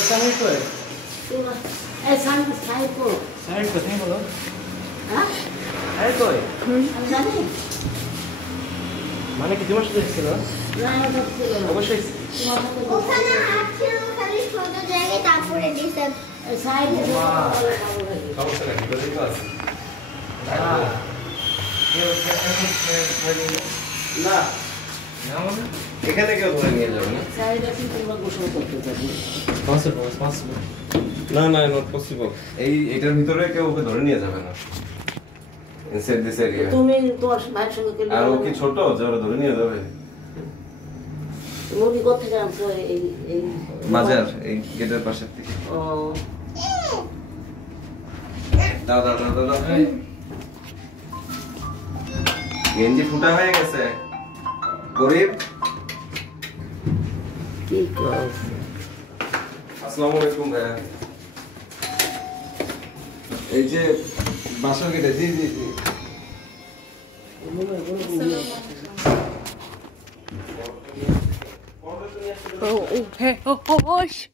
Side কই এই side কো side কোথায় বলো হ্যাঁ সাইড কই আমি জানি মানে কি তোমার সাথে ছিল না অবশ্যই ওখানে হাঁটছিল খালি ছোট জায়গায় তারপরে দিছে সাইড সমস্যা নাই ভিতরে তো আছে না এখানে কেউ ধরে নিয়ে যাবে না সাইড আছে তোমরা গোসল করতে যাবে পসিবল না না নট পসিবল এইটার ভিতরে কেউ ওকে ধরে নিয়ে যাবে না ইনসাইড দিস এরিয়া তুমি তোমার ভাইয়ের সঙ্গে কেন আর ও কি ছোট যে ওরা ধরে নিয়ে যাবে মুরগি কোথা থেকে আনছো এই মাজার এই গেটের পাশের থেকে ও দাও দাও দাও দাও গেঞ্জি ফুটা হয়ে গেছে গরিব কি করছ আসসালামু আলাইকুম ভাইয়া এই যে বাসা গেটে জি জি জি Oh, okay. Oh, gosh.